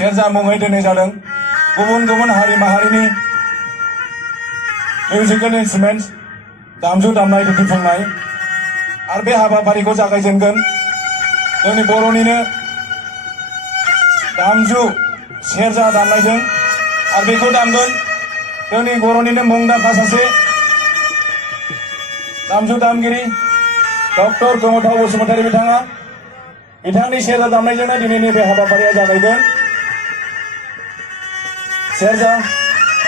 सेरजा मुङै दोननाय जादों। गुबुन गुबुन हारि माहारिनि मिउजिकेल इन्स्ट्रुमेन्ट दामजु दामनाय दिन्थिफुंनाय आरो बे हाबाफारिखौ जागायजेनगोन जोंनि बर'निनो दामजु सेरजा दामनायजों आरो बेखौ दामगोन जोंनि बर'निनो मुंदांखा सासे दामजु दामगिरि डक्टर गोमोथाव बसुमतारी बिथाङा बिथांनि सेरजा दामनायजोंनो दिनैनि बे हाबाफारिया जागायगोन। सेरजा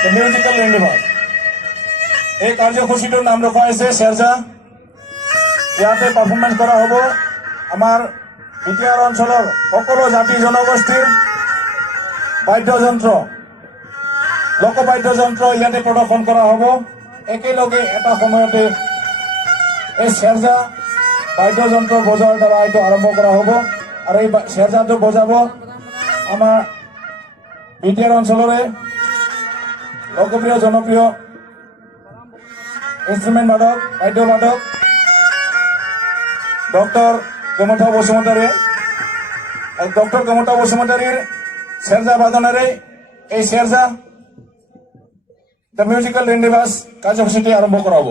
द म्यूजिकल रेंडिभास এই কাৰ্যসূচীটোৰ নাম ৰখা হৈছে সেৰজা। ইয়াতে পাৰফৰ্মেন্স কৰা হ'ব আমাৰ বিটিআৰ অঞ্চলৰ সকলো জাতি জনগোষ্ঠীৰ বাদ্যযন্ত্ৰ লোকবাদ্যযন্ত্ৰ ইয়াতে প্ৰদৰ্শন কৰা হ'ব। একেলগে এটা সময়তে এই সেৰজা বাদ্যযন্ত্ৰ বজোৱাৰ দ্বাৰা এইটো আৰম্ভ কৰা হ'ব আৰু এই সেৰজাটো বজাব আমাৰ বিটিআৰ অঞ্চলৰে লোকপ্ৰিয় জনপ্ৰিয় ইনস্ট্রুমেন্ট বাদক বাদ্য বাদক ডক্টর গোমোথাও বসুমতারি। ডক্টর গোমোথাও বসুমতারির সেরজা বাদনেরে এই সেরজা দ্য মিউজিক্যাল রেন্ডিভাস কার্যসূচীটি আরম্ভ করা হব।